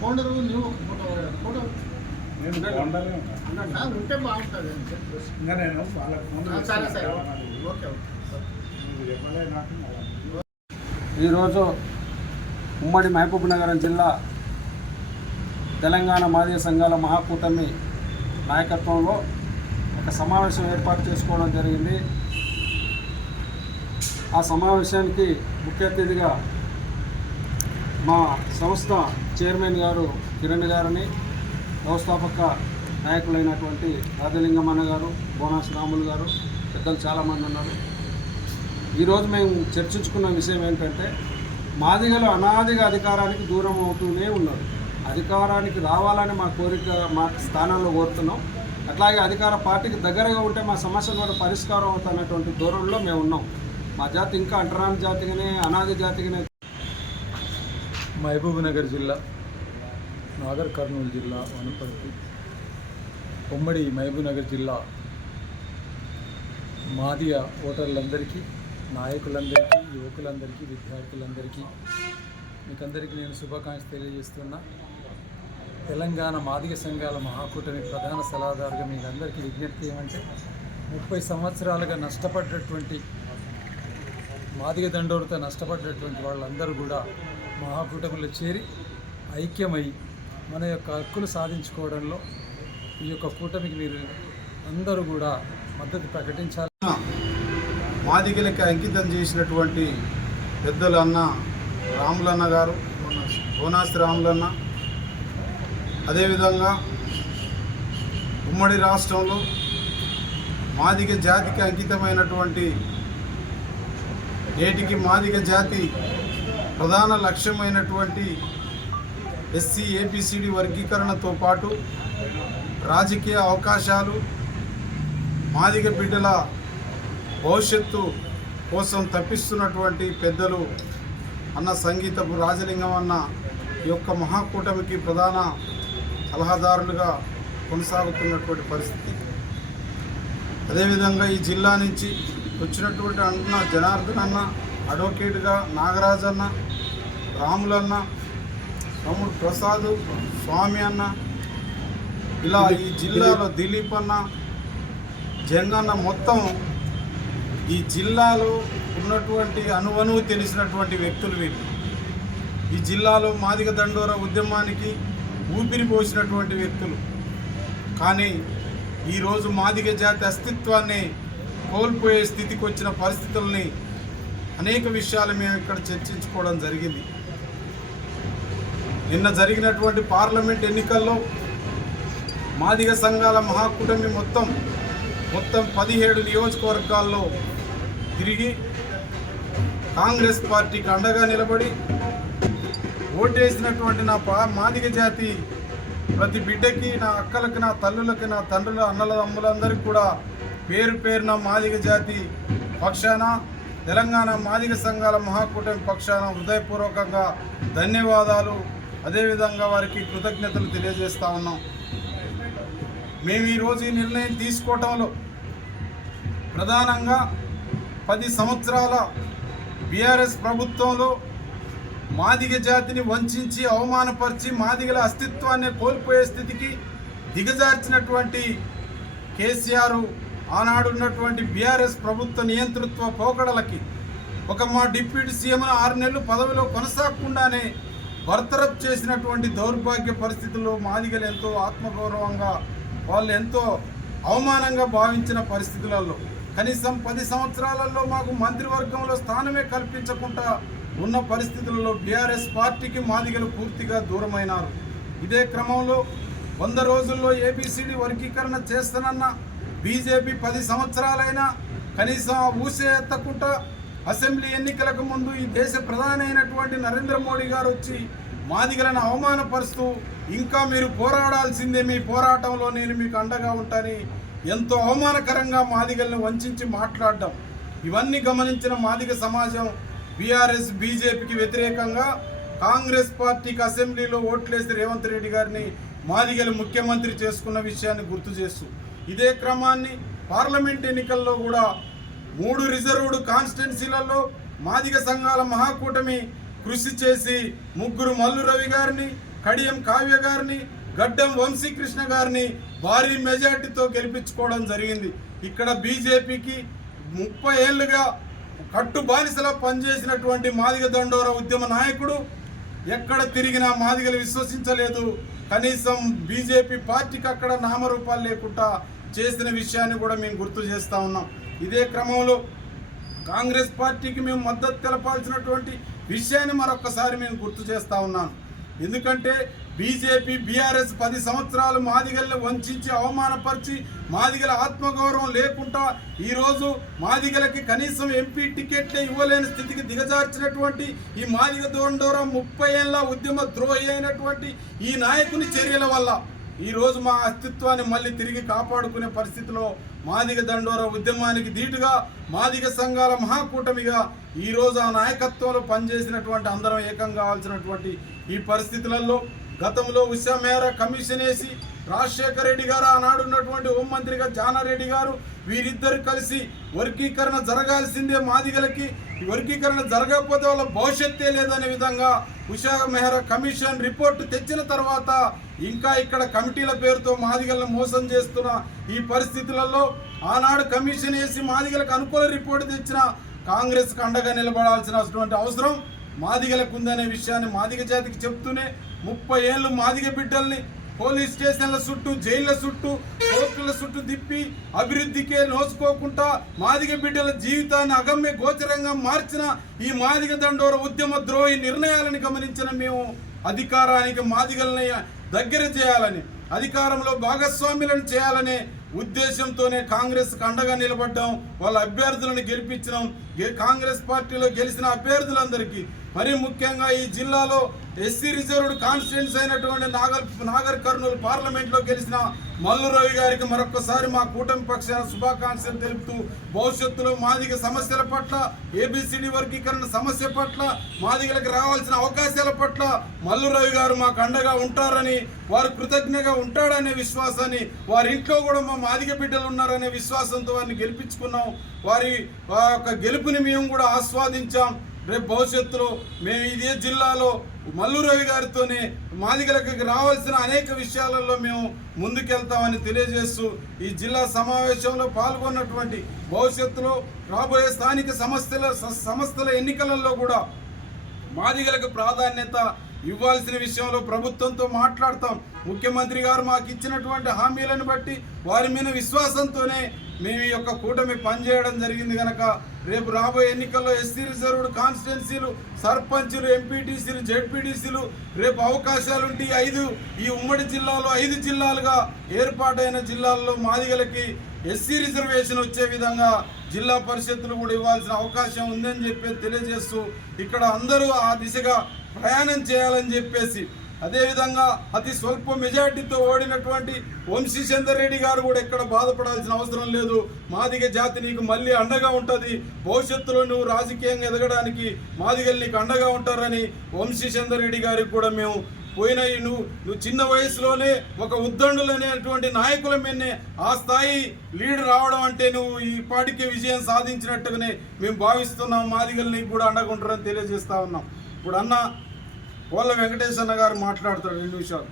Founder నువ్వు photo ఉంటే బాగుంటుంది. సరే సరే ఓకే. ఈరోజు ఉమ్మడి మహబూబ్నగర్ జిల్లా తెలంగాణ మాదిగ సంఘాల మహాకూటమి నాయకత్వంలో ఒక సమావేశం ఏర్పాటు చేసుకోవడం జరిగింది. ఆ సమావేశానికి ముఖ్య అతిథిగా మా సంస్థ చైర్మన్ గారు కిరణ్ గారిని, వ్యవస్థాపక నాయకులైనటువంటి రాజలింగమన్న గారు, బోనాస్ రాములు గారు, పెద్దలు చాలామంది ఉన్నారు. ఈరోజు మేము చర్చించుకున్న విషయం ఏంటంటే, మాదిగలు అనాదిగా అధికారానికి దూరం అవుతూనే ఉన్నారు. అధికారానికి రావాలని మా కోరిక, మా స్థానాల్లో కోరుతున్నాం. అట్లాగే అధికార పార్టీకి దగ్గరగా ఉంటే మా సమస్యలు కూడా పరిష్కారం అవుతున్నటువంటి దూరంలో మేము ఉన్నాం. మా జాతి ఇంకా అంటరాని జాతిగానే, అనాది జాతిగానే. మహబూబ్నగర్ జిల్లా, నాగర్ కర్నూలు జిల్లా, వనపర్తి, ఉమ్మడి మహబూబ్నగర్ జిల్లా మాదిగ ఓటర్లందరికీ, నాయకులందరికీ, యువకులందరికీ, విద్యార్థులందరికీ మీకందరికీ నేను శుభాకాంక్షలు తెలియజేస్తున్నా. తెలంగాణ మాదిగ సంఘాల మహాకూటమి ప్రధాన సలహాదారుగా మీకు అందరికీ విజ్ఞప్తి ఏమంటే, 30 సంవత్సరాలుగా నష్టపడ్డటువంటి మాదిగ దండోరుతో నష్టపడ్డటువంటి వాళ్ళందరూ కూడా మహాకూటమిలో చేరి ఐక్యమై మన యొక్క హక్కులు సాధించుకోవడంలో ఈ యొక్క కూటమికి మీరు అందరూ కూడా మద్దతు ప్రకటించాలి. మాదిగలకి అంకితం చేసినటువంటి పెద్దలు అన్న రాములన్న గారు, బోనాస్ రాములన్న, అదేవిధంగా ఉమ్మడి రాష్ట్రంలో మాదిగ జాతికి అంకితమైనటువంటి, నేటికి మాదిగ జాతి ప్రధాన లక్ష్యమైనటువంటి ఎస్సీ ఏబిసిడి వర్గీకరణతో పాటు రాజకీయ అవకాశాలు, మాదిగ బిడ్డల భవిష్యత్తు కోసం తప్పిస్తున్నటువంటి పెద్దలు అన్న సంగీతపు రాజలింగం అన్న ఈ యొక్క మహాకూటమికి ప్రధాన సలహాదారులుగా కొనసాగుతున్నటువంటి పరిస్థితి. అదేవిధంగా ఈ జిల్లా నుంచి వచ్చినటువంటి అన్న జనార్దన్ అన్న, అడ్వకేట్గా నాగరాజన్న, రాములన్న, తమ్ముడు ప్రసాద్, స్వామి అన్న, ఇలా ఈ జిల్లాలో దిలీప్ అన్న, జంగన్న, మొత్తం ఈ జిల్లాలో ఉన్నటువంటి అనువనువు తెలిసినటువంటి వ్యక్తులు వీళ్ళు. ఈ జిల్లాలో మాదిగ దండోర ఉద్యమానికి ఊపిరి పోసినటువంటి వ్యక్తులు. కానీ ఈరోజు మాదిగ జాతి అస్తిత్వాన్ని కోల్పోయే స్థితికి వచ్చిన పరిస్థితుల్ని అనేక విషయాలు మేము ఇక్కడ చర్చించుకోవడం జరిగింది. నిన్న జరిగినటువంటి పార్లమెంట్ ఎన్నికల్లో మాదిగ సంఘాల మహాకూటమి మొత్తం 17 నియోజకవర్గాల్లో తిరిగి కాంగ్రెస్ పార్టీకి అండగా నిలబడి ఓటేసినటువంటి నా మాదిగ జాతి ప్రతి బిడ్డకి, నా అక్కలకి, నా తల్లులకి, నా తండ్రుల, అన్నల, అమ్ములందరికీ కూడా పేరు పేరున మాదిగ జాతి పక్షాన, తెలంగాణ మాదిగ సంఘాల మహాకూటమి పక్షాన హృదయపూర్వకంగా ధన్యవాదాలు, అదేవిధంగా వారికి కృతజ్ఞతలు తెలియజేస్తా ఉన్నాం. మేము ఈరోజు ఈ నిర్ణయం తీసుకోవటంలో ప్రధానంగా 10 సంవత్సరాల బీఆర్ఎస్ ప్రభుత్వంలో మాదిగ జాతిని వంచి, అవమానపరిచి, మాదిగల అస్తిత్వాన్ని కోల్పోయే స్థితికి దిగజార్చినటువంటి కేసీఆర్ ఆనాడున్నటువంటి బీఆర్ఎస్ ప్రభుత్వ నియంతృత్వ పోకడలకి మా డిప్యూటీ సీఎంను 6 నెలలు పదవిలో కొనసాగకుండానే బర్తరఫ్ చేసినటువంటి దౌర్భాగ్య పరిస్థితుల్లో మాదిగలు ఎంతో ఆత్మగౌరవంగా, వాళ్ళు ఎంతో అవమానంగా భావించిన పరిస్థితులలో కనీసం 10 సంవత్సరాలలో మాకు మంత్రివర్గంలో స్థానమే కల్పించకుండా ఉన్న పరిస్థితులలో బీఆర్ఎస్ పార్టీకి మాదిగలు పూర్తిగా దూరమైనారు. ఇదే క్రమంలో 100 రోజుల్లో ఏబిసిడి వర్గీకరణ చేస్తానన్న బీజేపీ 10 సంవత్సరాలైనా కనీసం ఊసే ఎత్తకుండా అసెంబ్లీ ఎన్నికలకు ముందు ఈ దేశ ప్రధాని అయినటువంటి నరేంద్ర మోడీ గారు వచ్చి మాదిగలను అవమానపరుస్తూ, ఇంకా మీరు పోరాడాల్సిందే, మీ పోరాటంలో నేను మీకు అండగా ఉంటానని ఎంతో అవమానకరంగా మాదిగలను వంచి మాట్లాడడం, ఇవన్నీ గమనించిన మాదిగ సమాజం బీఆర్ఎస్ బీజేపీకి వ్యతిరేకంగా కాంగ్రెస్ పార్టీకి అసెంబ్లీలో ఓట్లేసి రేవంత్ రెడ్డి గారిని మాదిగలు ముఖ్యమంత్రి చేసుకున్న విషయాన్ని గుర్తు చేస్తూ, ఇదే క్రమాన్ని పార్లమెంట్ ఎన్నికల్లో కూడా 3 రిజర్వ్డ్ కాన్స్టిట్యున్సీలలో మాదిగ సంఘాల మహాకూటమి కృషి చేసి 3 మల్లు రవి గారిని, కడియం కావ్య గారిని, గడ్డం వంశీకృష్ణ గారిని భారీ మెజార్టీతో గెలిపించుకోవడం జరిగింది. ఇక్కడ బీజేపీకి 30 ఏళ్లుగా కట్టు బానిసలా పనిచేసినటువంటి మాదిగ దండోర ఉద్యమ నాయకుడు ఎక్కడ తిరిగినా మాదిగలు విశ్వసించలేదు. కనీసం బీజేపీ పార్టీకి అక్కడ నామరూపాలు లేకుండా చేసిన విషయాన్ని కూడా మేము గుర్తు చేస్తూ ఉన్నాం. ఇదే క్రమంలో కాంగ్రెస్ పార్టీకి మేము మద్దతు తెలపాల్సినటువంటి విషయాన్ని మరొకసారి మేము గుర్తు చేస్తూ ఉన్నాను. ఎందుకంటే బీజేపీ బీఆర్ఎస్ 10 సంవత్సరాలు మాదిగల్ని వంచి అవమానపరిచి మాదిగల ఆత్మగౌరవం లేకుండా ఈరోజు మాదిగలకి కనీసం ఎంపీ టికెట్లే ఇవ్వలేని స్థితికి దిగజార్చినటువంటి ఈ మాదిగ దండోర 30 ఏళ్ల ఉద్యమ ద్రోహి అయినటువంటి ఈ నాయకుని చర్యల వల్ల ఈరోజు మా అస్తిత్వాన్ని మళ్ళీ తిరిగి కాపాడుకునే పరిస్థితిలో మాదిగ దండోర ఉద్యమానికి ధీటుగా మాదిగ సంఘాల మహాకూటమిగా ఈరోజు ఆ నాయకత్వంలో పనిచేసినటువంటి అందరం ఏకం కావాల్సినటువంటి ఈ పరిస్థితులలో గతంలో ఉషా మేరా కమిషన్ వేసి రాజశేఖర రెడ్డి గారు ఆనాడు ఉన్నటువంటి హోంమంత్రిగా జానారెడ్డి గారు వీరిద్దరు కలిసి వర్గీకరణ జరగాల్సిందే, మాదిగలకి వర్గీకరణ జరగకపోతే వాళ్ళ భవిష్యత్తే లేదనే విధంగా ఉషా మెహ్రా కమిషన్ రిపోర్టు తెచ్చిన తర్వాత ఇంకా ఇక్కడ కమిటీల పేరుతో మాదిగలను మోసం చేస్తున్న ఈ పరిస్థితులలో ఆనాడు కమిషన్ వేసి మాదిగలకు అనుకూల రిపోర్టు తెచ్చిన కాంగ్రెస్కు అండగా నిలబడాల్సినటువంటి అవసరం మాదిగలకు ఉందనే విషయాన్ని మాదిగ జాతికి చెప్తూనే 30 ఏళ్ళు మాదిగ బిడ్డల్ని పోలీస్ స్టేషన్ల చుట్టూ, జైళ్ళ చుట్టూ, కోర్టుల చుట్టూ తిప్పి అభివృద్ధికే నోచుకోకుండా మాదిగ బిడ్డల జీవితాన్ని అగమ్య గోచరంగా మార్చిన ఈ మాదిగ దండోర ఉద్యమ ద్రోహి నిర్ణయాలను గమనించిన మేము అధికారానికి మాదిగల్ని దగ్గర చేయాలని, అధికారంలో భాగస్వాములను చేయాలనే ఉద్దేశంతోనే కాంగ్రెస్కి అండగా నిలబడ్డాం. వాళ్ళ అభ్యర్థులను గెలిపించడం, కాంగ్రెస్ పార్టీలో గెలిచిన అభ్యర్థులందరికీ, మరీ ముఖ్యంగా ఈ జిల్లాలో ఎస్సీ రిజర్వ్డ్ కాన్స్టిట్యున్సీ అయినటువంటి నాగర్ కర్నూలు పార్లమెంట్లో గెలిచిన మల్లు రవి గారికి మరొకసారి మా కూటమి పక్షాన శుభాకాంక్షలు తెలుపుతూ భవిష్యత్తులో మాదిగ సమస్యల పట్ల, ఏబిసిడి వర్గీకరణ సమస్య పట్ల, మాదిగలకు రావాల్సిన అవకాశాల పట్ల మల్లు రవి గారు మాకు అండగా ఉంటారని, వారు కృతజ్ఞగా ఉంటాడనే విశ్వాసాన్ని, వారి ఇంట్లో కూడా మా మాదిగ బిడ్డలు ఉన్నారనే విశ్వాసంతో వారిని గెలిపించుకున్నాం. వారి యొక్క గెలుపుని మేము కూడా ఆస్వాదించాం. రేపు భవిష్యత్తులో మేము ఇదే జిల్లాలో మల్లు రవి గారితోనే మాదిగలకు రావాల్సిన అనేక విషయాలలో మేము ముందుకెళ్తామని తెలియజేస్తూ ఈ జిల్లా సమావేశంలో పాల్గొన్నటువంటి భవిష్యత్తులో రాబోయే స్థానిక సంస్థల ఎన్నికలలో కూడా మాదిగలకు ప్రాధాన్యత ఇవ్వాల్సిన విషయంలో ప్రభుత్వంతో మాట్లాడతాం. ముఖ్యమంత్రి గారు మాకు ఇచ్చినటువంటి హామీలను బట్టి వారి మీద విశ్వాసంతోనే మేము ఈ యొక్క కూటమి పనిచేయడం జరిగింది కనుక రేపు రాబోయే ఎన్నికల్లో ఎస్సీ రిజర్వ్డ్ కాన్స్టిట్యున్సీలు, సర్పంచులు, ఎంపీటీసీలు, జెడ్పీటీసీలు రేపు అవకాశాలుంటే ఈ ఉమ్మడి జిల్లాలో 5 జిల్లాలుగా ఏర్పాటైన జిల్లాల్లో మాదిగలకి ఎస్సీ రిజర్వేషన్ వచ్చే విధంగా జిల్లా పరిషత్తులు కూడా ఇవ్వాల్సిన అవకాశం ఉందని చెప్పి తెలియజేస్తూ ఇక్కడ అందరూ ఆ దిశగా ప్రయాణం చేయాలని చెప్పేసి, అదేవిధంగా అతి స్వల్ప మెజార్టీతో ఓడినటువంటి వంశీచందర్ రెడ్డి గారు కూడా ఎక్కడ బాధపడాల్సిన అవసరం లేదు. మాదిగ జాతి నీకు మళ్ళీ అండగా ఉంటుంది, భవిష్యత్తులో నువ్వు రాజకీయంగా ఎదగడానికి మాదిగలు నీకు అండగా ఉంటారని వంశీచందర్ రెడ్డి గారికి కూడా మేము పోయిన నువ్వు చిన్న వయసులోనే ఒక ఉద్దండులనేటువంటి నాయకుల మీదనే ఆ స్థాయి లీడ్ రావడం అంటే నువ్వు ఈ పాటికే విజయం సాధించినట్టుగానే మేము భావిస్తున్నాం. మాదిగలు నీకు కూడా అండగా ఉంటారని తెలియజేస్తా ఉన్నాం. ఇప్పుడు అన్న కోళ్ళ వెంకటేశ్ అన్న గారు మాట్లాడతాడు 2 నిమిషాలు.